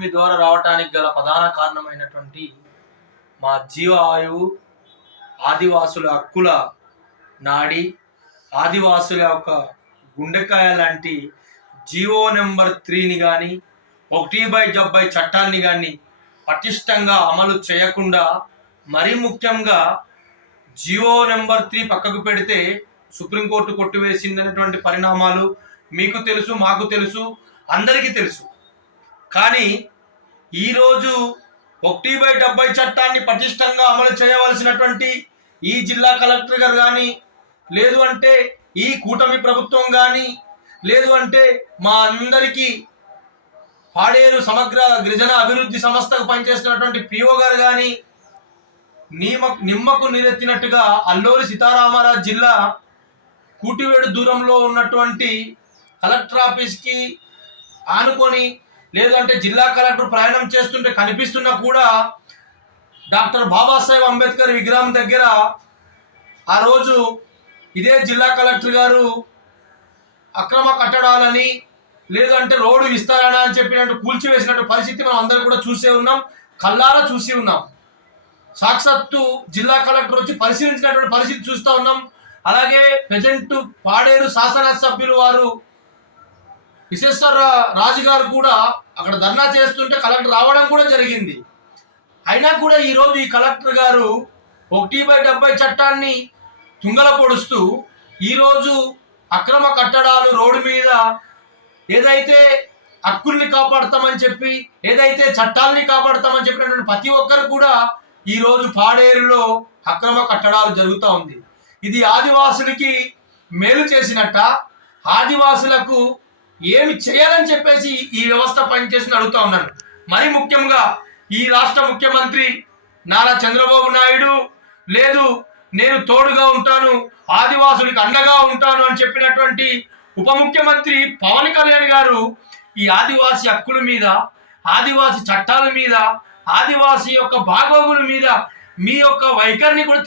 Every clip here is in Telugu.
మీ ద్వారా రావటానికి గల ప్రధాన కారణమైనటువంటి మా జీవాయువు ఆదివాసుల హక్కుల నాడి, ఆదివాసుల యొక్క గుండెకాయ లాంటి జీవో నెంబర్ 3ని కానీ 1/70 చట్టాన్ని కానీ పటిష్టంగా అమలు చేయకుండా, మరీ ముఖ్యంగా జీవో నెంబర్ 3 పక్కకు పెడితే సుప్రీంకోర్టు కొట్టివేసిందనేటువంటి పరిణామాలు మీకు తెలుసు, మాకు తెలుసు, అందరికీ తెలుసు. కానీ ఈరోజు 1/70 చట్టాన్ని పటిష్టంగా అమలు చేయవలసినటువంటి ఈ జిల్లా కలెక్టర్ గారు కానీ, లేదు అంటే ఈ కూటమి ప్రభుత్వం కానీ, లేదు అంటే మా అందరికీ పాడేరు సమగ్ర గిరిజన అభివృద్ధి సంస్థకు పనిచేస్తున్నటువంటి పిఓ గారు కానీ నిమ్మకు నీరెత్తినట్టుగా అల్లూరి సీతారామరాజు జిల్లా కూటివేడు దూరంలో ఉన్నటువంటి కలెక్టర్ ఆఫీస్కి ఆనుకొని, లేదంటే జిల్లా కలెక్టర్ ప్రయాణం చేస్తుంటే కనిపిస్తున్నా కూడా డాక్టర్ బాబాసాహెబ్ అంబేద్కర్ విగ్రహం దగ్గర ఆ రోజు ఇదే జిల్లా కలెక్టర్ గారు అక్రమ కట్టడాలని, లేదంటే రోడ్డు విస్తరణ అని చెప్పినట్టు కూల్చివేసినట్టు పరిస్థితి మనం అందరం కూడా చూసే ఉన్నాం, కళ్ళారా చూసి ఉన్నాం. సాక్షాత్తు జిల్లా కలెక్టర్ వచ్చి పరిశీలించినటువంటి పరిస్థితి చూస్తూ ఉన్నాం. అలాగే ప్రజెంట్ పాడేరు శాసనసభ్యులు వారు విశ్వేశ్వర రాజు గారు కూడా అక్కడ ధర్నా చేస్తుంటే కలెక్టర్ రావడం కూడా జరిగింది. అయినా కూడా ఈరోజు ఈ కలెక్టర్ గారు 1/70 చట్టాన్ని తుంగల పొడుస్తూ ఈరోజు అక్రమ కట్టడాలు రోడ్డు మీద ఏదైతే హక్కుల్ని కాపాడతామని చెప్పి, ఏదైతే చట్టాలని కాపాడతామని చెప్పినటువంటి ప్రతి ఒక్కరు కూడా ఈరోజు పాడేరులో అక్రమ కట్టడాలు జరుగుతూ ఉంది. ఇది ఆదివాసులకి మేలు చేసినట్ట, ఆదివాసులకు ఏమి చేయాలని చెప్పేసి ఈ వ్యవస్థ పనిచేసి అడుగుతా ఉన్నాను. మరి ముఖ్యంగా ఈ రాష్ట్ర ముఖ్యమంత్రి నారా చంద్రబాబు నాయుడు, లేదు నేను తోడుగా ఉంటాను, ఆదివాసులకు అండగా ఉంటాను అని చెప్పినటువంటి ఉప ముఖ్యమంత్రి పవన్ కళ్యాణ్ గారు ఈ ఆదివాసి హక్కుల మీద, ఆదివాసి చట్టాల మీద, ఆదివాసి యొక్క బాగోగుల మీద మీ యొక్క వైఖరిని కూడా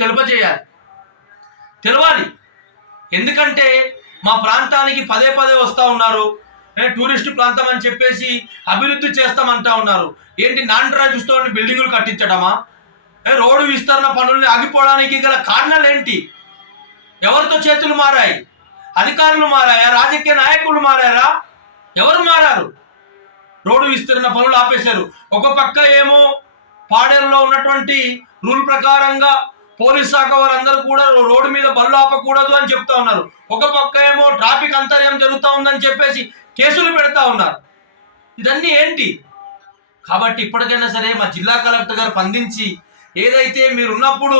తెలవాలి. ఎందుకంటే మా ప్రాంతానికి పదే వస్తూ ఉన్నారు, టూరిస్టు ప్రాంతం అని చెప్పేసి అభివృద్ధి చేస్తామంటా ఉన్నారు. ఏంటి నాన్ ట్రైబ్స్ తోని బిల్డింగులు కట్టించడమా? రోడ్డు విస్తరణ పనుల్ని ఆగిపోవడానికి గల కారణాలు ఏంటి? ఎవరితో చేతులు మారాయి? అధికారులు మారాయా? రాజకీయ నాయకులు మారారా? ఎవరు మారారు? రోడ్డు విస్తరణ పనులు ఆపేశారు. ఒక పక్క ఏమో పాడేరులో ఉన్నటువంటి రూల్ ప్రకారంగా పోలీస్ శాఖ వారందరూ కూడా రోడ్డు మీద బళ్ళు ఆపకూడదు అని చెప్తా ఉన్నారు. ఒక పక్క ఏమో ట్రాఫిక్ అంతర్యం జరుగుతూ ఉందని చెప్పేసి కేసులు పెడతా ఉన్నారు. ఇదన్నీ ఏంటి? కాబట్టి ఇప్పటికైనా సరే మా జిల్లా కలెక్టర్ గారు స్పందించి, ఏదైతే మీరున్నప్పుడు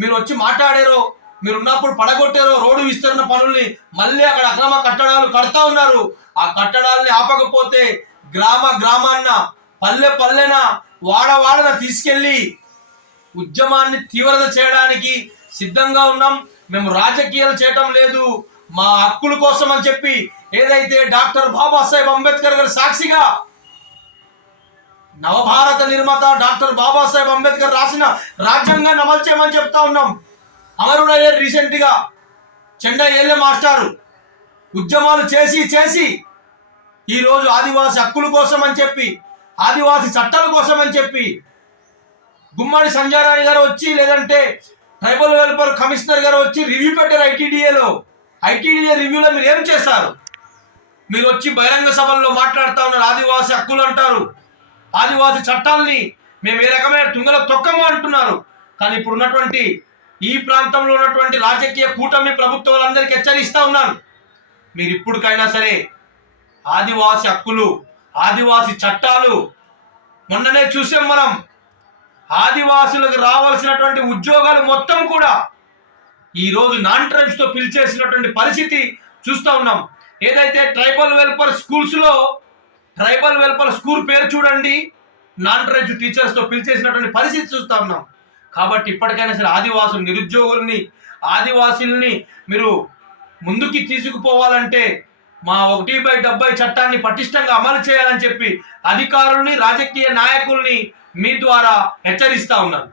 మీరు వచ్చి మాట్లాడారో, మీరున్నప్పుడు పడగొట్టారో రోడ్డు విస్తరణ పనుల్ని, మళ్ళీ అక్కడ అక్రమ కట్టడాలు కడతా ఉన్నారు. ఆ కట్టడాలని ఆపకపోతే గ్రామాన్న, పల్లెన, వాడన తీసుకెళ్ళి ఉద్యమాన్ని తీవ్రత చేయడానికి సిద్ధంగా ఉన్నాం. మేము రాజకీయాలు చేయటం లేదు, మా హక్కుల కోసం అని చెప్పి ఏదైతే డాక్టర్ బాబాసాహెబ్ అంబేద్కర్ గారి సాక్షిగా నవభారత నిర్మాత డాక్టర్ బాబాసాహెబ్ అంబేద్కర్ రాసిన రాజ్యాంగాన్ని అమలు చేయమని చెప్తా ఉన్నాం. అమరుడయ్యారు రీసెంట్గా చెండా ఏళ్ళ మాస్టారు. ఉద్యమాలు చేసి ఈరోజు ఆదివాసి హక్కుల కోసం అని చెప్పి, ఆదివాసి చట్టాల కోసం అని చెప్పి గుమ్మడి సంజయ్ రాణి గారు వచ్చి, లేదంటే ట్రైబల్ వెల్ఫేర్ కమిషనర్ గారు వచ్చి రివ్యూ పెట్టారు ఐటీడీఏలో. ఐటీడీఏ రివ్యూలో మీరు ఏం చేశారు? మీరు వచ్చి బహిరంగ సభల్లో మాట్లాడుతూ ఉన్నారు, ఆదివాసి హక్కులు అంటారు, ఆదివాసి చట్టాలని మేము ఏ రకమైన తుంగల తొక్కము అంటున్నారు. కానీ ఇప్పుడు ఉన్నటువంటి ఈ ప్రాంతంలో ఉన్నటువంటి రాజకీయ కూటమి ప్రభుత్వాలందరికీ హెచ్చరిస్తూ ఉన్నాను, మీరు ఇప్పటికైనా సరే ఆదివాసి హక్కులు, ఆదివాసి చట్టాలు, మొన్ననే చూసాం మనం, ఆదివాసులకు రావాల్సినటువంటి ఉద్యోగాలు మొత్తం కూడా ఈరోజు నాన్ ట్రైబ్స్తో పిలిచేసినటువంటి పరిస్థితి చూస్తూ ఉన్నాం. ఏదైతే ట్రైబల్ వెల్ఫేర్ స్కూల్స్లో, ట్రైబల్ వెల్ఫేర్ స్కూల్ పేరు చూడండి, నాన్ ట్రైబ్స్ టీచర్స్తో పిలిచేసినటువంటి పరిస్థితి చూస్తూ ఉన్నాం. కాబట్టి ఇప్పటికైనా సరే ఆదివాసులు, నిరుద్యోగుల్ని, ఆదివాసుల్ని మీరు ముందుకి తీసుకుపోవాలంటే మా 1/70 చట్టాన్ని పటిష్టంగా అమలు చేయాలని చెప్పి అధికారుల్ని, రాజకీయ నాయకుల్ని మీ ద్వారా హెచ్చరిస్తా ఉన్నాను.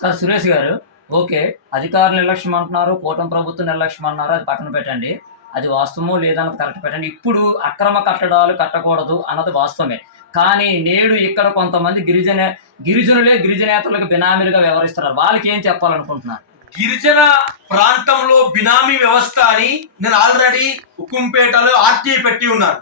సార్ సురేష్ గారు, ఓకే, అధికారులు నిర్లక్ష్యం అంటున్నారు, కూటమి ప్రభుత్వం నిర్లక్ష్యం అన్నారు, అది పక్కన పెట్టండి. అది వాస్తవమో లేదన్నది కరెక్ట్ పెట్టండి. ఇప్పుడు అక్రమ కట్టడాలు కట్టకూడదు అన్నది వాస్తవమే. కానీ నేడు ఇక్కడ కొంతమంది గిరిజనులే గిరిజనేతలకు బినామీలుగా వ్యవహరిస్తున్నారు. వాళ్ళకి ఏం చెప్పాలనుకుంటున్నారు? గిరిజన ప్రాంతంలో బినామీ వ్యవస్థ అని నేను ఆల్రెడీ ఉక్కుంపేటలో ఆర్టీ పెట్టి ఉన్నాను.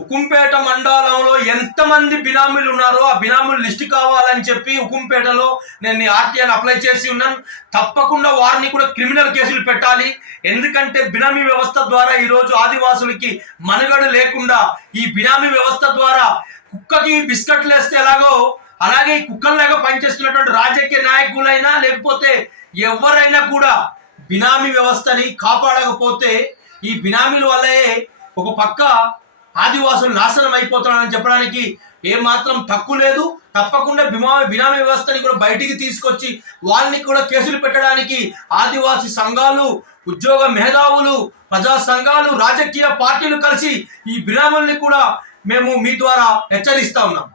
ఉక్కుంపేట మండలంలో ఎంతమంది బినామీలు ఉన్నారో ఆ బినామీలు లిస్ట్ కావాలని చెప్పి ఉక్కుంపేటలో నేను ఆర్టీఐని అప్లై చేసి ఉన్నాను. తప్పకుండా వారిని కూడా క్రిమినల్ కేసులు పెట్టాలి. ఎందుకంటే బినామీ వ్యవస్థ ద్వారా ఈరోజు ఆదివాసులకి మనుగడ లేకుండా ఈ బినామీ వ్యవస్థ ద్వారా కుక్కకి బిస్కెట్లు వేస్తే ఎలాగో అలాగే ఈ కుక్కల్లాగా పనిచేస్తున్నటువంటి రాజకీయ నాయకులైనా లేకపోతే ఎవరైనా కూడా బినామీ వ్యవస్థని కాపాడకపోతే ఈ బినామీల వల్లే ఒక పక్క ఆదివాసులు నాశనం అయిపోతున్నారని చెప్పడానికి ఏమాత్రం తక్కువ లేదు. తప్పకుండా బినామీ వ్యవస్థని కూడా బయటికి తీసుకొచ్చి వాళ్ళని కూడా కేసులు పెట్టడానికి ఆదివాసీ సంఘాలు, ఉద్యోగ మేధావులు, ప్రజా సంఘాలు, రాజకీయ పార్టీలు కలిసి ఈ బినామీల్ని కూడా మేము మీ ద్వారా హెచ్చరిస్తా ఉన్నాం.